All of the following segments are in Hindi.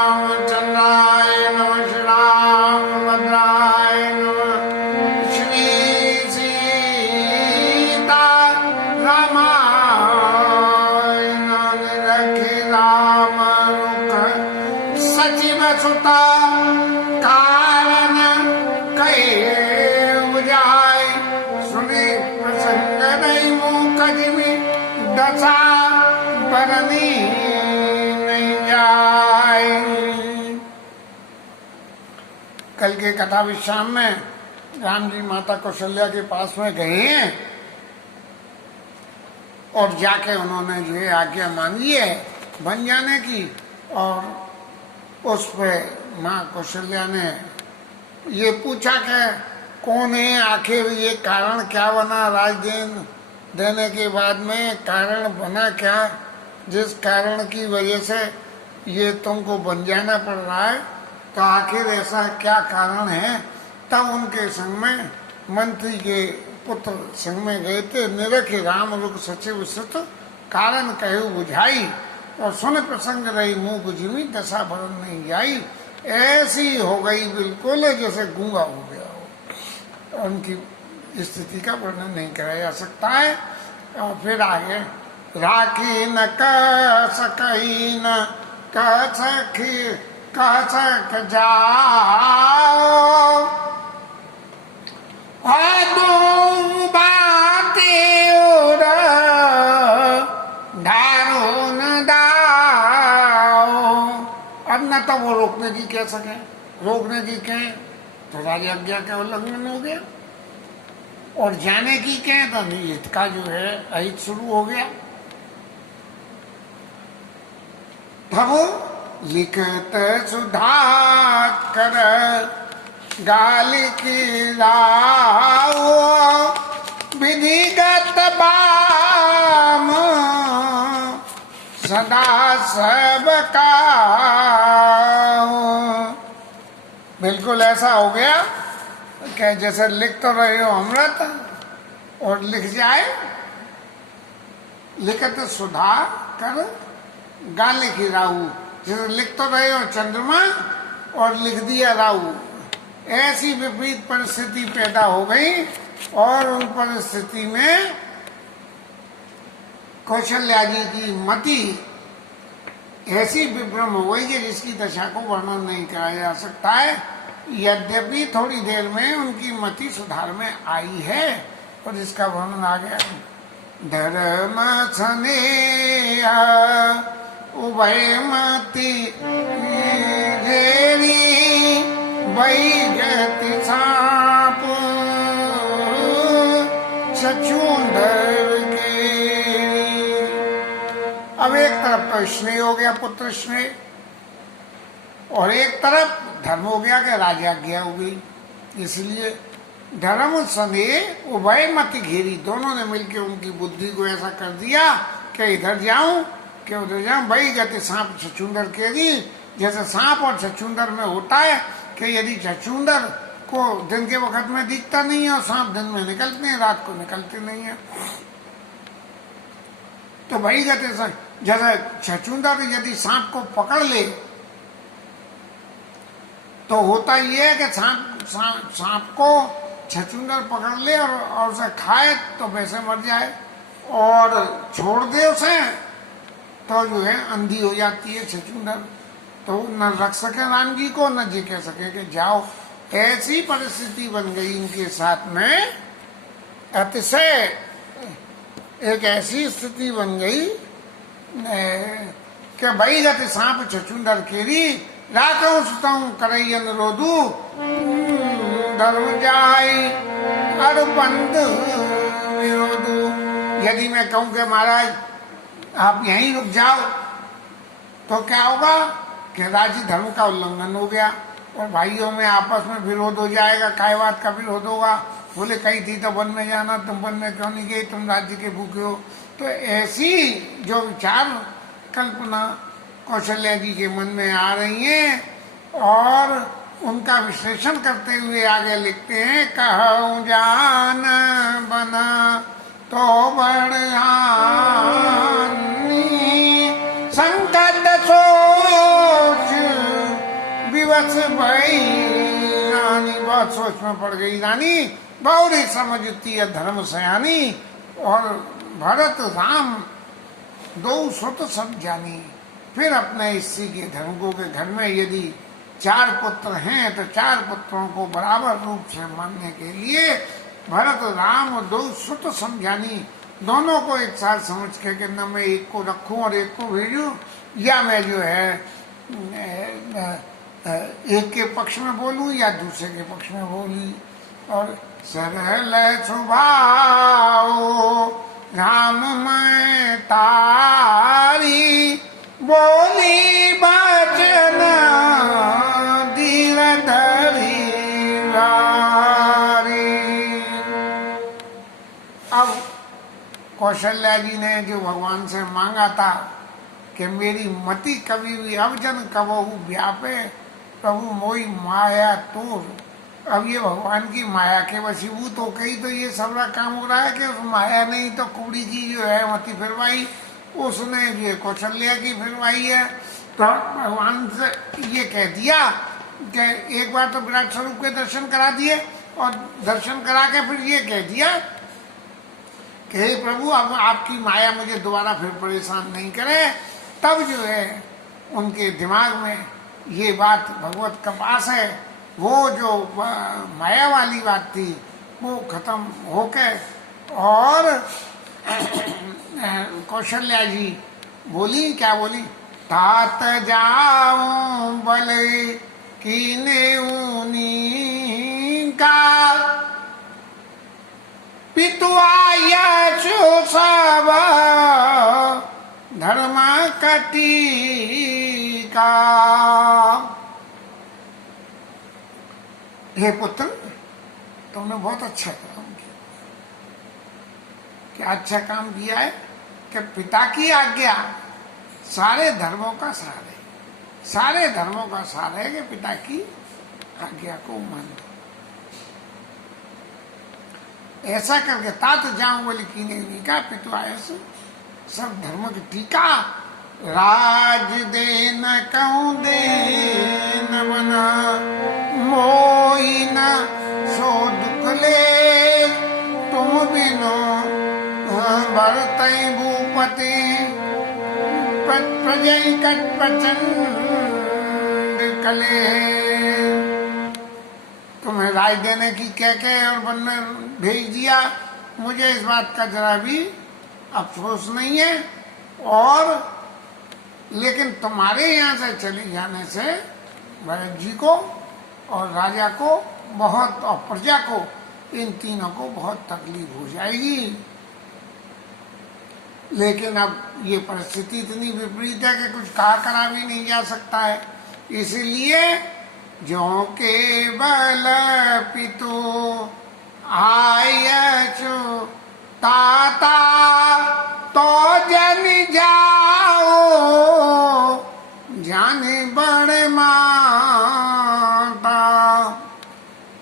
रामचंद्राय नमः श्री रामभद्राय नमः श्री सीता रामाय नमः रखि राम रुख सचिव सुता कारण कहे बुझाय सुने प्रसंग नहीं मुख जिमि दशा बरनी नहीं जाए। कल के कथा विश्राम में राम जी माता कौशल्या के पास में गए हैं और जाके उन्होंने जो है आज्ञा मांगी है बन जाने की, और उस पे माँ कौशल्या ने ये पूछा कि कौन है, आखिर ये कारण क्या बना, राजदेन देने के बाद में कारण बना क्या, जिस कारण की वजह से ये तुमको बन जाना पड़ रहा है, तो आखिर ऐसा क्या कारण है। तब उनके संग में मंत्री के पुत्र संग में गए थे। निरखे राम रुख सचिव सुत कारण कहु बुझाई, और सुन प्रसंग रही मुँह जिमी दशा भरन नहीं जाई। ऐसी हो गई बिल्कुल जैसे गूंगा हो गया हो। उनकी स्थिति का वर्णन नहीं कराया जा सकता है। और फिर आगे राखी न कह सकही न कह सक जाओ, ढारो न दाओ। अब न तो वो रोकने की कह सके, रोकने की कहें तो राजआज्ञा का उल्लंघन हो गया, और जाने की कहें तो हित का जो है अहित शुरू हो गया। तब लिखत सुधा कर गाल की लाओ, विधिगत बाम सदा सबका। बिल्कुल ऐसा हो गया कि जैसे लिख तो रहे हो अमृत और लिख जाए, लिखत सुधा कर गाले की राहु, जैसे लिख तो रहे हो चंद्रमा और लिख दिया राहु। ऐसी विपरीत परिस्थिति पैदा हो गई, और उन परिस्थिति में कौशल्या जी की मति ऐसी विभ्रम हो गई कि जिसकी दशा को वर्णन नहीं कराया जा सकता है। यद्यपि थोड़ी देर में उनकी मति सुधार में आई है, और इसका वर्णन आ गया। धर्म स्नेह उभय मति घेरी, वैगति साप छछूंदर के। अब एक तरफ तो स्नेह हो गया, पुत्र स्नेह, और एक तरफ धर्म हो गया कि राजआज्ञा हो गई। इसलिए धर्म स्नेह उभय मति घेरी, दोनों ने मिलकर उनकी बुद्धि को ऐसा कर दिया कि इधर जाऊं कि उधर जाऊं। वही गति सांप छछूंदर केरी, जैसे सांप और छछूंदर में होता है कि यदि छछूंदर को दिन के वक्त में दिखता नहीं है और सांप दिन में निकलते हैं, रात को निकलते नहीं है, तो वही गति जैसे छछूंदर यदि सांप को पकड़ ले तो होता ये है कि सांप को छछूंदर पकड़ ले और उसे खाए तो वैसे मर जाए, और छोड़ दे उसे तो जो है अंधी हो जाती है छछूंदर, तो न रख सके राम जी को, न जी कह सके कि जाओ। ऐसी परिस्थिति बन गई इनके साथ में, अतिशय एक ऐसी स्थिति बन गई कि भाई गति सांप छछूंदर केरी, राखूं सुताऊं करैयन रोधू, धर्म जाय अरबंद विरोधू। यदि मैं कहूं कि महाराज आप यहीं रुक जाओ तो क्या होगा कि राज्य धर्म का उल्लंघन हो गया, और भाइयों में आपस में विरोध हो जाएगा, काय बात का विरोध होगा। बोले कही थी तो वन में जाना, तुम वन में क्यों नहीं गए, तुम राज्य के भूखे हो। तो ऐसी जो विचार कल्पना कौशल्या जी के मन में आ रही हैं, और उनका विश्लेषण करते हुए आगे लिखते हैं। कहूँ जान बना तो बड़ानी, भई। रानी बहुत सोच में पड़ गई। रानी बौरी समझती है धर्म सयानी, और भरत राम दो सुत सब जानी। फिर अपने इसी के धर्मों के घर में यदि 4 पुत्र हैं तो 4 पुत्रों को बराबर रूप से मानने के लिए भरत राम और 2 सुत समझानी, दोनों को एक साथ समझ के कि न मैं एक को रखूं और एक को भेजूं, या मैं जो है एक के पक्ष में बोलूं या दूसरे के पक्ष में बोली। और सरल स्वभाव राम मैं तारी, बोली बचन धीर धरी वारी। अब कौशल्या जी ने जो भगवान से मांगा था कि मेरी मति कभी भी अवजन कबहू व्यापे, प्रभु मोई माया तोर। अब ये भगवान की माया के वशीभूत हो गई तो ये सबरा काम हो रहा है कि उस माया ने ही तो कुड़ी की जो है मति फिरवाई, उसने ये कौशल्या की फिरवाई है। तो भगवान से ये कह दिया कि एक बार तो विराट स्वरूप के दर्शन करा दिए, और दर्शन करा के फिर ये कह दिया कि हे प्रभु अब आपकी माया मुझे दोबारा फिर परेशान नहीं करे। तब जो है उनके दिमाग में ये बात भगवत का पास है, वो जो माया वाली बात थी वो खत्म होके, और कौशल्या जी बोली, क्या बोली, तात जाऊं बले कीने ऊनी का, पितुआ सब धर्म कटी का। हे पुत्र तुमने बहुत अच्छा काम किया। क्या अच्छा काम किया है कि पिता की आज्ञा सारे धर्मों का सार है। सारे धर्मों का सार है कि पिता की आज्ञा को मान लो। ऐसा करके तात जाऊं बोली की का पितु आयस सब धर्म की टीका। राज देन कहूं देन बना, मोई न सो दुख ले, तुम बिनो भरतई भूपति, प्रजई कट प्रचंड कले। तुम्हें राय देने की कह के और वन में भेज दिया, मुझे इस बात का जरा भी अफसोस नहीं है, और लेकिन तुम्हारे यहाँ से चले जाने से भरत जी को और राजा को बहुत, और प्रजा को, इन तीनों को बहुत तकलीफ हो जाएगी। लेकिन अब ये परिस्थिति इतनी विपरीत है कि कुछ कहा करा भी नहीं जा सकता है। इसलिए जो के बल पितु आयचु ताता, तो जन जाओ जाने बड़े माता।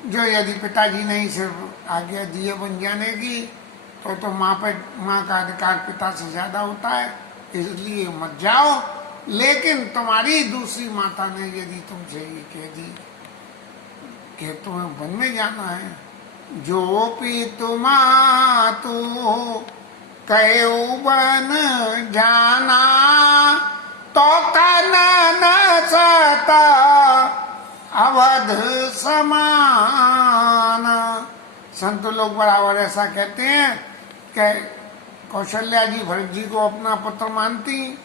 जो यदि पिताजी ने ही सिर्फ आज्ञा दिए बन जाने की, तो माँ का अधिकार पिता से ज्यादा होता है, इसलिए मत जाओ। लेकिन तुम्हारी दूसरी माता ने यदि तुमसे ये कह दी कि तुम्हें वन में जाना है, जो पितु मातु कहो बन जाना, तो कानन सता अवध समान। संत लोग बराबर ऐसा कहते हैं कि कौशल्या जी भरत जी को अपना पुत्र मानती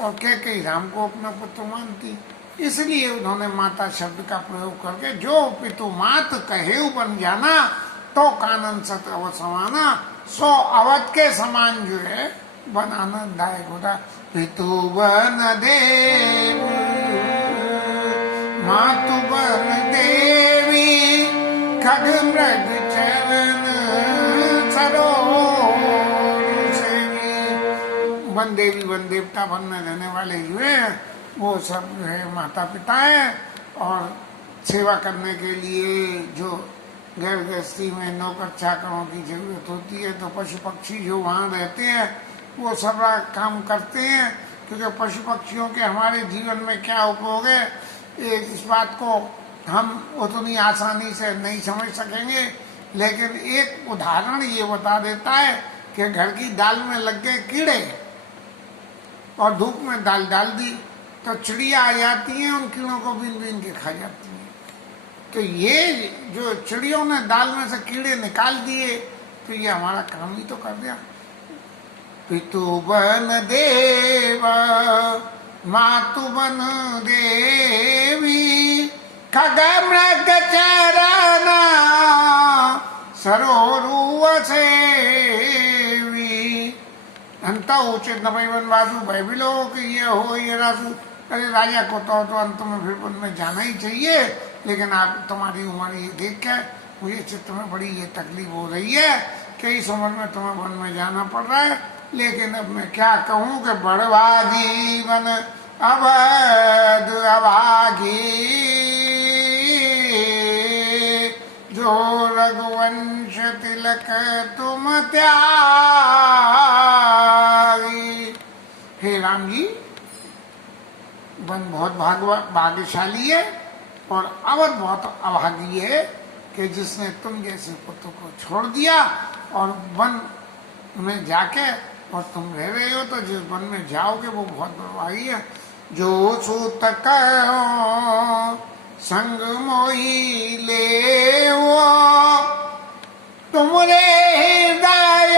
और कैकेयी राम को अपना पुत्र मानती, इसलिए उन्होंने माता शब्द का प्रयोग करके जो पितु मात कहे बन जाना, तो कानन सत अवध समाना, 100 अवध के समान जो है बन आनंददायक होता। पितु बन देव मातु बन देवी, खग मृग चरण सरोज सेवी। वन देवी वन देवता वन में रहने वाले जो है वो सब जो है माता पिता है, और सेवा करने के लिए जो गैर गृहस्थी में नौकर चाकरों की जरूरत होती है, तो पशु पक्षी जो वहाँ रहते हैं वो सब काम करते हैं। क्योंकि पशु पक्षियों के हमारे जीवन में क्या उपयोग है इस बात को हम उतनी आसानी से नहीं समझ सकेंगे, लेकिन एक उदाहरण ये बता देता है कि घर की दाल में लग गए कीड़े और धूप में दाल डाल दी तो चिड़िया आ जाती हैं, उन कीड़ों को बीन बीन के खा जाती हैं। तो ये जो चिड़ियों ने दाल में से कीड़े निकाल दिए, तो ये हमारा काम ही तो कर दिया। पितु बन देव मातु बन देवी खग मृग चरण सरोरुव सेवी अंत उचित नभै वनवासु भय विलोक ये हो ये रासु। अरे राजा को तो अंत में फिर वन में जाना ही चाहिए, लेकिन आप तुम्हारी उम्र ये देख के मुझे चित्त में बड़ी ये तकलीफ हो रही है कि इस उम्र में तुम्हें वन में जाना पड़ रहा है। लेकिन अब मैं क्या कहूँ कि बड़भागी वन अवध अभागी जो रघुवंश तिलक तुम त्यागी। हे राम जी, वन बहुत भाग्यशाली है और अवध बहुत अभागी है कि जिसने तुम जैसे पुत्र को छोड़ दिया और वन में जाके और तुम रह रहे हो। तो जिस वन में जाओगे वो बहुत बड़भागी है। जो सूत कहो संग मोही ले वो तुमरे हृदय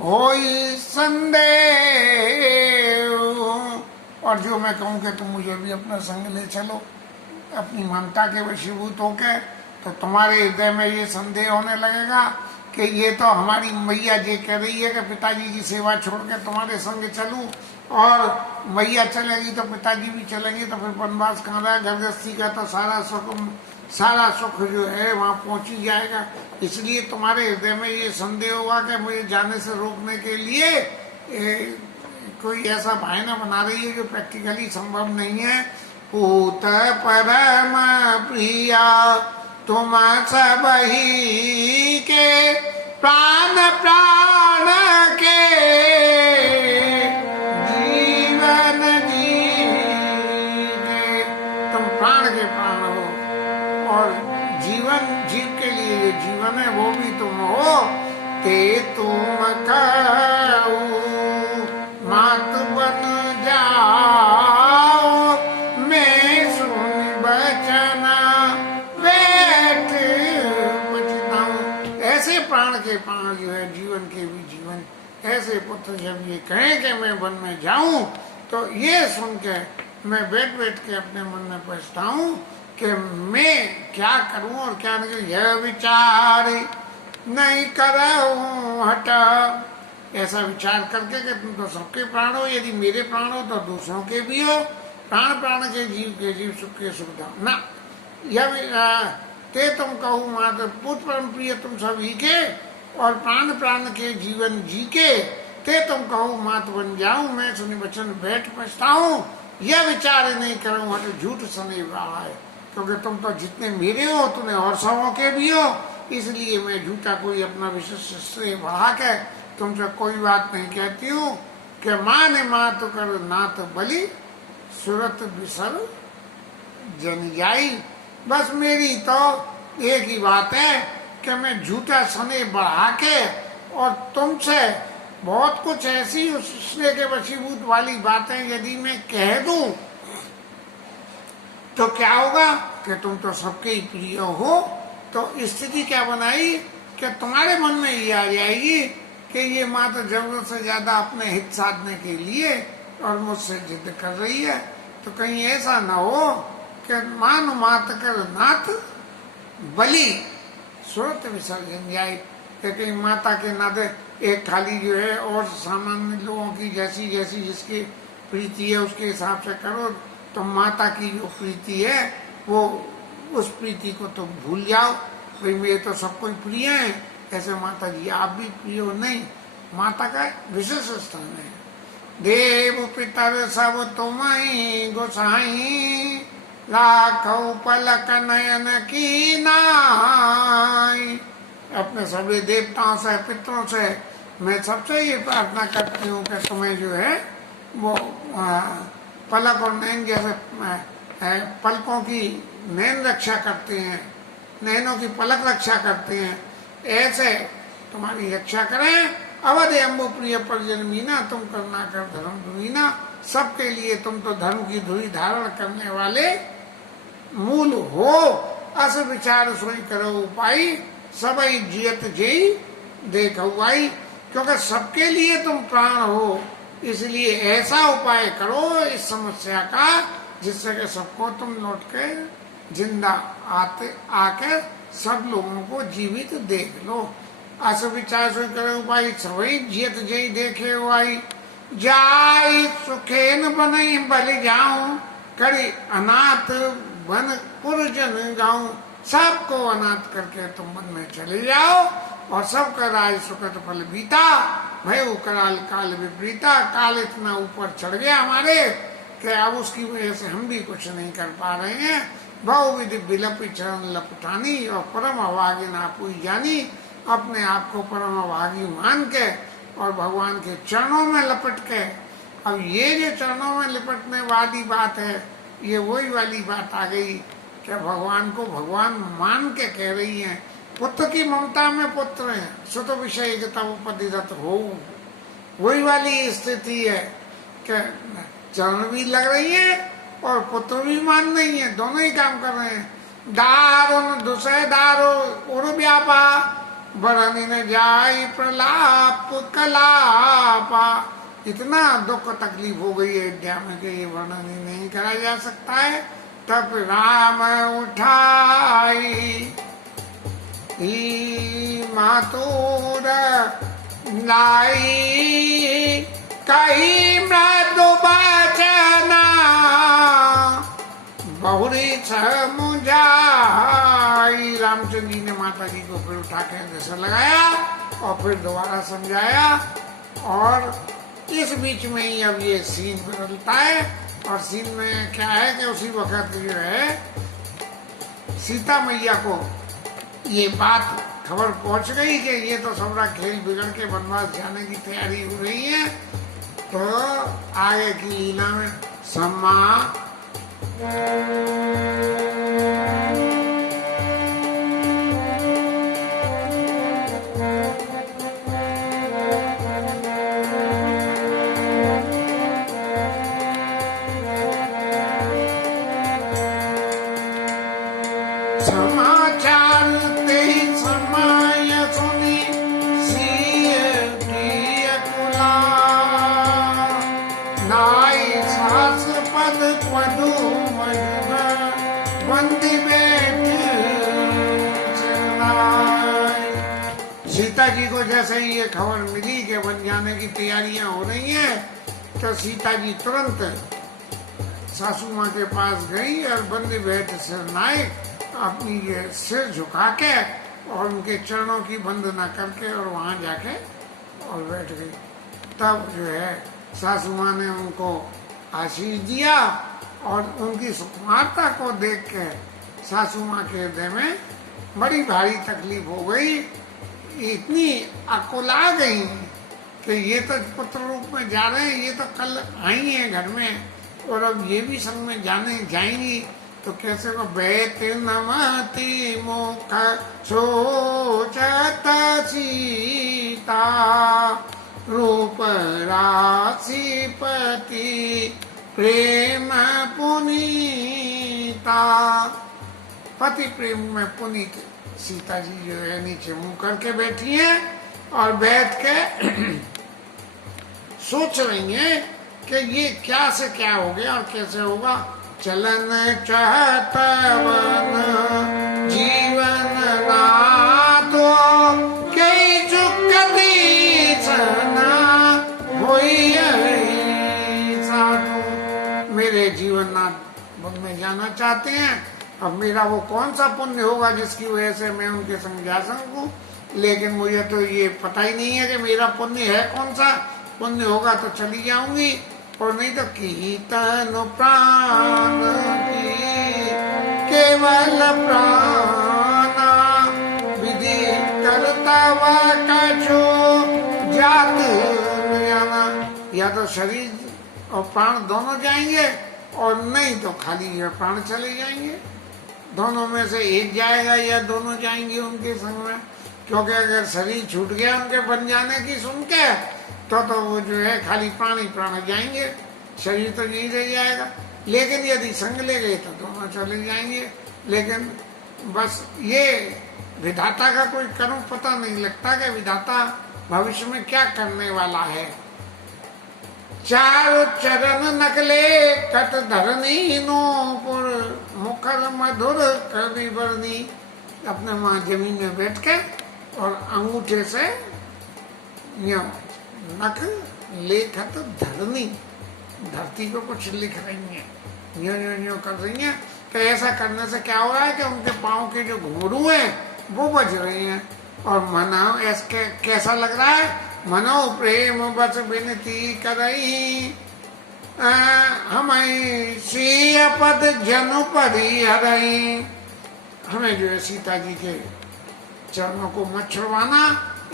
होई संदेह। और जो मैं कहूँ कि तुम मुझे भी अपना संग ले चलो अपनी ममता के वशीभूत होके, तो तुम्हारे हृदय में ये संदेह होने लगेगा कि ये तो हमारी मैया जी कह रही है कि पिताजी की सेवा छोड़ के तुम्हारे संग चलूं, और मैया चलेगी तो पिताजी भी चलेंगे, तो फिर वनवास कहाँ रहा। गृहस्थी का तो सारा सुख जो है वहाँ पहुँच ही जाएगा। इसलिए तुम्हारे हृदय में ये संदेह होगा कि मुझे जाने से रोकने के लिए कोई ऐसा बहाना बना रही है जो प्रैक्टिकली संभव नहीं है। पूत परम प्रिया तुम सब ही के प्राण प्राण के जीवन जीवे। तुम प्राण के प्राण हो और जीवन जीव के लिए ये जीवन है वो भी तुम हो। ते तुम कहो मात बन जाओ मैं सुन बचना बैठ बचताऊं। ऐसे प्राण के प्राण जो है जीवन के भी जीवन, ऐसे पुत्र जब ये कहें कि मैं वन में जाऊं तो ये सुन के मैं बैठ बैठ के अपने मन में पछताऊं कि मैं क्या करूं और क्या नहीं। यह विचार नहीं करूं हटा, ऐसा विचार करके कि तुम तो सबके प्राण हो, यदि मेरे प्राण हो तो दूसरों के भी हो। प्राण प्राण के जीव सुख के सुविधा ना। यह ते तुम कहूँ मात्र पुत्र परम प्रिय तुम सभी के और प्राण प्राण के जीवन जी के ते तुम कहूँ मात बन जाऊं मैं सुनि बचन बैठ पछताऊं। यह विचार नहीं करूँ हट झूठ सने रहा है, क्योंकि तुम तो जितने मेरे हो तुमने और सबों के भी हो, इसलिए मैं झूठा कोई अपना विशिष्ट श्रेय बढ़ा के तुमसे कोई बात नहीं कहती हूँ कि माँ ने मात कर नाथ बलि सूरत बिसर जन जाई। बस मेरी तो एक ही बात है कि मैं झूठा सने बढ़ा के और तुमसे बहुत कुछ ऐसी उस स्नेह के वशीभूत वाली बातें यदि मैं कह दूं तो क्या होगा कि तुम तो सबके ही प्रिय हो। तो स्थिति क्या बनाई कि तुम्हारे मन में ये आ जाएगी कि ये माँ तो जरूरत से ज्यादा अपने हित साधने के लिए और मुझसे जिद कर रही है। तो कहीं ऐसा न हो कि मान मात कर नाथ बलि सूरत विसर्जन जाए, कहीं माता के नाते एक थाली जो है और सामान्य लोगों की जैसी जैसी जिसकी प्रीति है उसके हिसाब से करो, तो माता की जो प्रीति है वो उस प्रीति को तो भूल जाओ। भाई मेरे तो सब कोई प्रिय है, ऐसे माता जी आप भी प्रिय हो नहीं। माता का विशेष स्थान है। देव पितर सब तुम्हारी गोसाई लाखों पलक नयन की नाई। अपने सभी देवताओं से पितरों से मैं सबसे ये प्रार्थना करती हूँ कि तुम्हें जो है वो पलक और नैन जैसे पलकों की नैन रक्षा करते हैं, नैनों की पलक रक्षा करते हैं, ऐसे तुम्हारी रक्षा करें। अवध अम्बु प्रिय परिजन मीना, तुम करना कर धर्म धुरीना, सबके लिए तुम तो धर्म की धुरी धारण करने वाले मूल हो। अस विचार सोई करो उपाय, सबई जियत जेई देखो आई। क्योंकि सबके लिए तुम प्राण हो, इसलिए ऐसा उपाय करो इस समस्या का जिससे कि सबको तुम लौट के जिंदा आकर सब लोगों को जीवित देख लो। अस विचार सोई करो उपाय, सबई जियत जेई देखे आई। जाई सुखेन बनई बल जाऊं, करी अनाथ बन पुरजन गाऊं। सबको अनाथ करके तुम वन में चले जाओ और सबका राज सुखद फल बीता। भय कराल काल विपरीता, काल इतना ऊपर चढ़ गया हमारे कि अब उसकी वजह से हम भी कुछ नहीं कर पा रहे हैं। बहुविधि बिलप चरण लपटानी, और परम अभागी ना पूई जानी। अपने आप को परम अभागी मान के और भगवान के चरणों में लपट के, अब ये जो चरणों में लिपटने वाली बात है, ये वही वाली बात आ गई कि भगवान को भगवान मान के कह रही है। पुत्र की ममता में पुत्र है, सुत विषय उपदिरत हो, वही वाली स्थिति है कि चरण भी लग रही है और पुत्र भी मान रही है, दोनों ही काम कर रहे हैं। दारुण दुसह दारो उड़ व्यापा, बरनी न जाय प्रलाप कलापा। इतना दुख तकलीफ हो गई है अयोध्या में कि ये वर्णन ही नहीं करा जा सकता है। तब राम उठाई मातुर लाई, कही मृदु बचना बहुरी समुझाई। रामचंद्र जी ने माता जी को फिर उठा के जैसा लगाया और फिर दोबारा समझाया। और इस बीच में ही अब ये सीन बदलता है, और सीन में क्या है कि उसी वक्त जो है सीता मैया को ये बात खबर पहुंच गई कि ये तो सबरा खेल बिगड़ के वनवास जाने की तैयारी हो रही है। तो आगे की लीला में सम्मा सीता जी को जैसे ही ये खबर मिली कि बन जाने की तैयारियां हो रही हैं, तो सीता जी तुरंत सासू माँ के पास गई और बंदी बैठ सिरनायक अपनी ये सिर झुका के और उनके चरणों की वंदना करके और वहां जाके और बैठ गई। तब जो है सासू माँ ने उनको आशीष दिया और उनकी सुकुमारता को देख के सासू माँ के हृदय में बड़ी भारी तकलीफ हो गई। इतनी अकुला गई कि ये तो पुत्र रूप में जा रहे हैं, ये तो कल आई हैं घर में और अब ये भी संग में जाने जाएंगी, तो कैसे को बैत नमति मुख सोचत सीता, रूप राशि पति प्रेम पुनीता। पति प्रेम में पुनीत सीता जी जो है नीचे मुंह करके बैठी हैं और बैठ के सोच रही हैं कि ये क्या से क्या हो गया और कैसे होगा। चलन चाहत वन जीवन नाथो, कई चुकती सना होई साधु। मेरे जीवन नाथ वन में जाना चाहते हैं, अब मेरा वो कौन सा पुण्य होगा जिसकी वजह से मैं उनके संग जा सकूं, लेकिन मुझे तो ये पता ही नहीं है कि मेरा पुण्य है कौन सा। पुण्य होगा तो चली जाऊंगी और नहीं तो कीर्तन प्राण की केवल प्राणा, विधि करता कछु जात। या तो शरीर और प्राण दोनों जाएंगे, और नहीं तो खाली ये प्राण चले जाएंगे। दोनों में से एक जाएगा या दोनों जाएंगे उनके संग में, क्योंकि अगर शरीर छूट गया उनके बन जाने की सुन के, तो वो जो है खाली प्राण ही प्राण जाएंगे, शरीर तो यहीं रह जाएगा। लेकिन यदि संग ले गए तो दोनों चले जाएंगे। लेकिन बस ये विधाता का कोई कर्म पता नहीं लगता कि विधाता भविष्य में क्या करने वाला है। चार चरण नकले कट धरनी नूपुर, मुखर मधुर कवि बरनी। अपने वहां जमीन में बैठ के और अंगूठे से नख लेखत धरनी, धरती को कुछ लिख रही है, न्यो कर रही है। तो ऐसा करने से क्या हो रहा है कि उनके पाँव के जो घुंघरू हैं वो बज रहे हैं। और मनो ऐसे कैसा लग रहा है, मनो प्रेम बस विनती करई, हमें श्रीय पद जनु परी हरई। हमें जो है सीता जी के चरणों को मत छुड़वाना,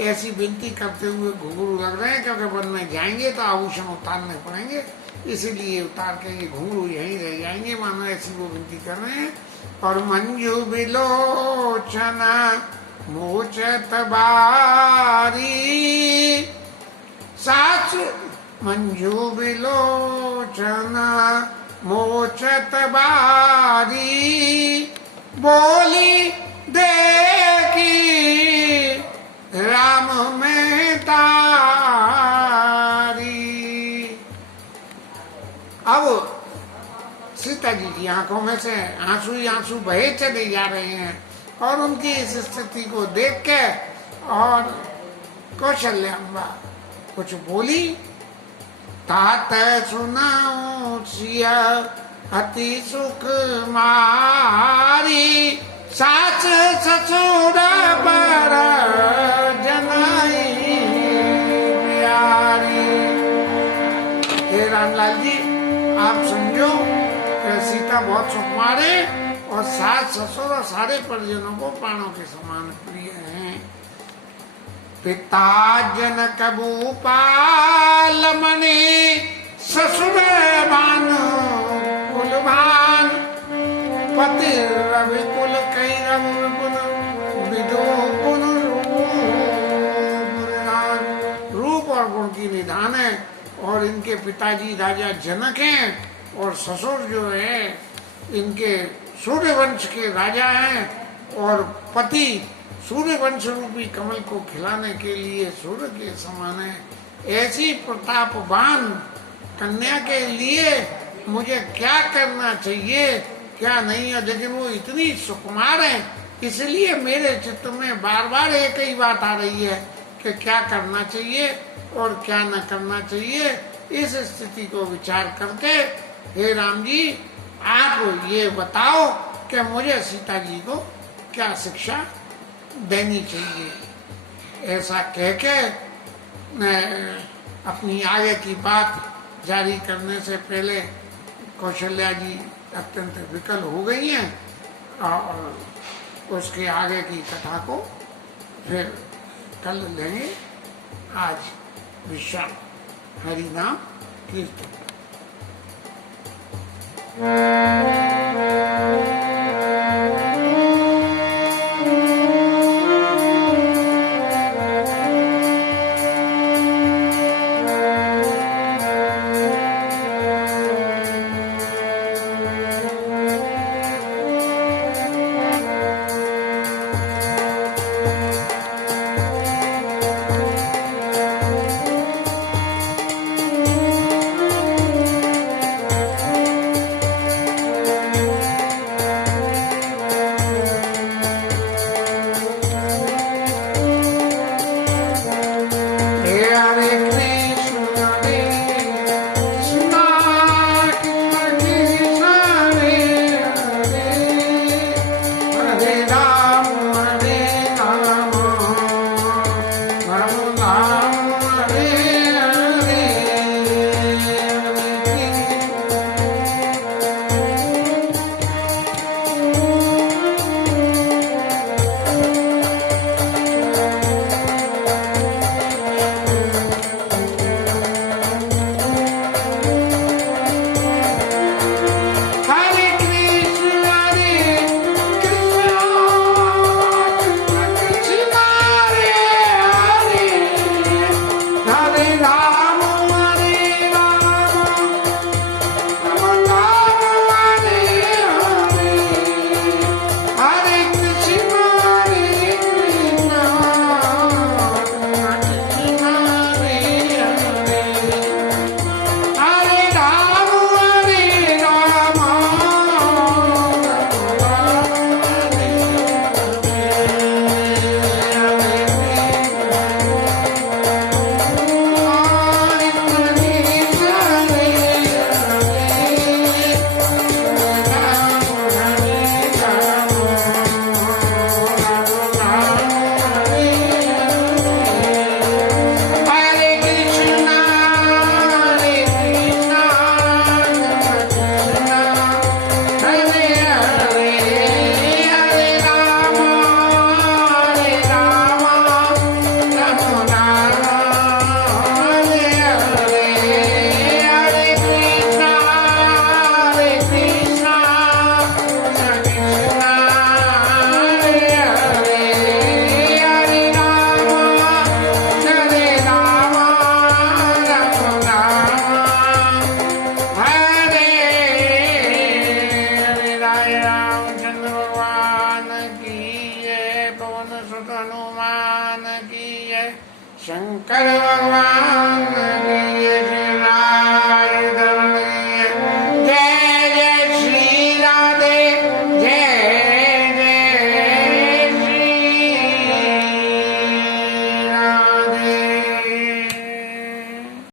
ऐसी विनती करते हुए घुंघरू लग रहे हैं, क्योंकि वन में जाएंगे तो आभूषण उतारने पड़ेंगे, इसीलिए उतार के ये घुंघरू यहीं रह जाएंगे, मानो ऐसी वो विनती कर रहे हैं। और मंजू बिलोचना मोचत बारी, साच मंजू बिलोचना मोचत बारी, बोली देखी राम में तारी। अब सीता जी की आंखों में से आंसू ही आंसू बहे चले जा रहे हैं, और उनकी इस स्थिति को देख के और कौशल्याम्बा कुछ बोली। तात सुनाऊं सिया अति सुख मारी, सास ससुर पर जनाई प्यारी। हे रामलाल जी, आप समझो सीता बहुत सुकुमार है, और सास ससुर और सारे परिजनों को प्राणों के समान प्रिय हैं। पिता जनक भूपाल मणि, ससुर भानु कुलभान, पति रवि कुल कई रवि कुल विदो कुल रूप और गुण की निधान है। और इनके पिताजी राजा जनक हैं, और ससुर जो है इनके सूर्यवंश के राजा हैं, और पति सूर्यवंश रूपी कमल को खिलाने के लिए सूर्य के समान है। ऐसी प्रतापवान कन्या के लिए मुझे क्या करना चाहिए, क्या नहीं है। लेकिन वो इतनी सुकुमार है, इसलिए मेरे चित्त में बार बार एक ही बात आ रही है कि क्या करना चाहिए और क्या न करना चाहिए। इस स्थिति को विचार करके हे राम जी, आप ये बताओ कि मुझे सीता जी को क्या शिक्षा देनी चाहिए। ऐसा कह के अपनी आगे की बात जारी करने से पहले कौशल्या जी अत्यंत विकल हो गई हैं, और उसके आगे की कथा को फिर कल लेंगे। आज विश्राम, हरि नाम कीर्तन।